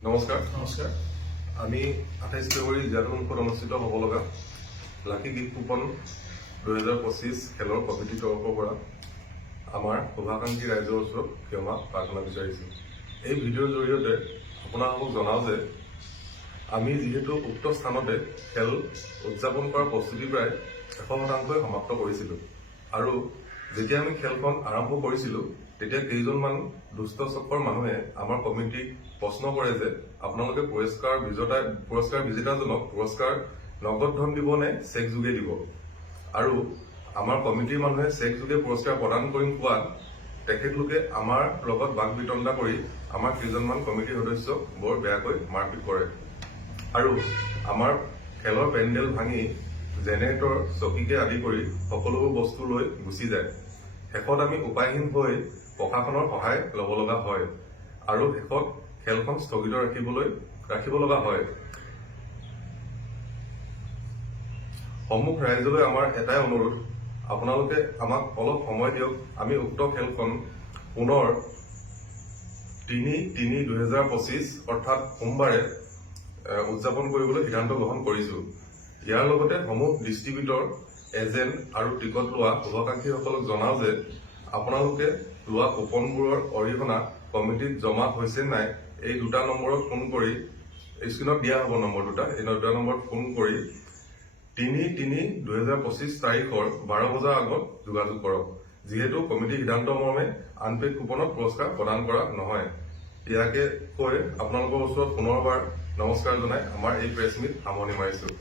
নমস্কাৰ নমস্কাৰ। আমি 28 ফেব্ৰুৱাৰী জাতীয় সংসদ অনুষ্ঠিত হ'ব লগা লাকি গিফ্ট কুপন 2025 খেলৰ কমিটিৰ তৰফৰ পৰা আমাৰ শুভাকাংক্ষী ৰাইজৰ ওচৰত ক্ষমা প্ৰাৰ্থনা বিচাৰিছোঁ। এই ভিডিঅ'ৰ জৰিয়তে আপোনালোকক জনাওঁ যে আমি যিহেতু উক্ত স্থানতে খেল উদযাপন কৰাৰ প্ৰস্তুতি প্ৰায় 100% সমাপ্ত কৰিছিলোঁ আৰু যেতিয়া আমি খেলখন আৰম্ভ কৰিছিলোঁ তেতিয়া কেইজনমান দুষ্ট চক্ৰৰ মানুহে আমাৰ কমিটিক প্ৰশ্ন কৰে যে আপোনালোকে পুৰস্কাৰ বিজেতাজনক পুৰস্কাৰ নগদ ধন দিব নে চেক যোগে দিব, আৰু আমাৰ কমিটিৰ মানুহে চেক যোগে পুৰস্কাৰ প্ৰদান কৰিম কোৱাত তেখেতলোকে আমাৰ লগত বাক বিতণ্ডা কৰি আমাৰ কেইজনমান কমিটিৰ সদস্যক বৰ বেয়াকৈ মাৰপিট কৰে আৰু আমাৰ খেলৰ পেণ্ডেল ভাঙি জেনেৰেটৰ চকীকে আদি কৰি সকলোবোৰ বস্তু লৈ গুচি যায়। শেষত আমি উপায়হীন হৈ প্ৰশাসনৰ সহায় ল'ব লগা হয় আৰু শেষত খেলখন স্থগিত ৰাখিব লগা হয়। সমূহ ৰাইজলৈ আমাৰ এটাই অনুৰোধ, আপোনালোকে আমাক অলপ সময় দিয়ক। আমি উক্ত খেলখন পুনৰ 3/3/2025 অৰ্থাৎ সোমবাৰে উদযাপন কৰিবলৈ সিদ্ধান্ত গ্ৰহণ কৰিছোঁ। ইয়াৰ লগতে সমূহ ডিষ্ট্ৰিবিউটৰ এজেণ্ট আৰু টিকট লোৱা শুভাকাংক্ষীসকলক জনাওঁ যে আপোনালোকে লোৱা কুপনবোৰৰ অৰিহণা কমিটিত জমা হৈছে নাই এই দুটা নম্বৰত ফোন কৰি, স্ক্ৰীণত দিয়া হ'ব নম্বৰ দুটা, এই দুটা নম্বৰত ফোন কৰি 3/3/2025 তাৰিখৰ 12 বজাৰ আগত যোগাযোগ কৰক। যিহেতু কমিটিৰ সিদ্ধান্ত মৰ্মে আনপেইড কুপনত পুৰস্কাৰ প্ৰদান কৰা নহয়। ইয়াকে কৈ আপোনালোকৰ ওচৰত পুনৰবাৰ নমস্কাৰ জনাই আমাৰ এই প্ৰেছ মিট সামৰণি মাৰিছোঁ।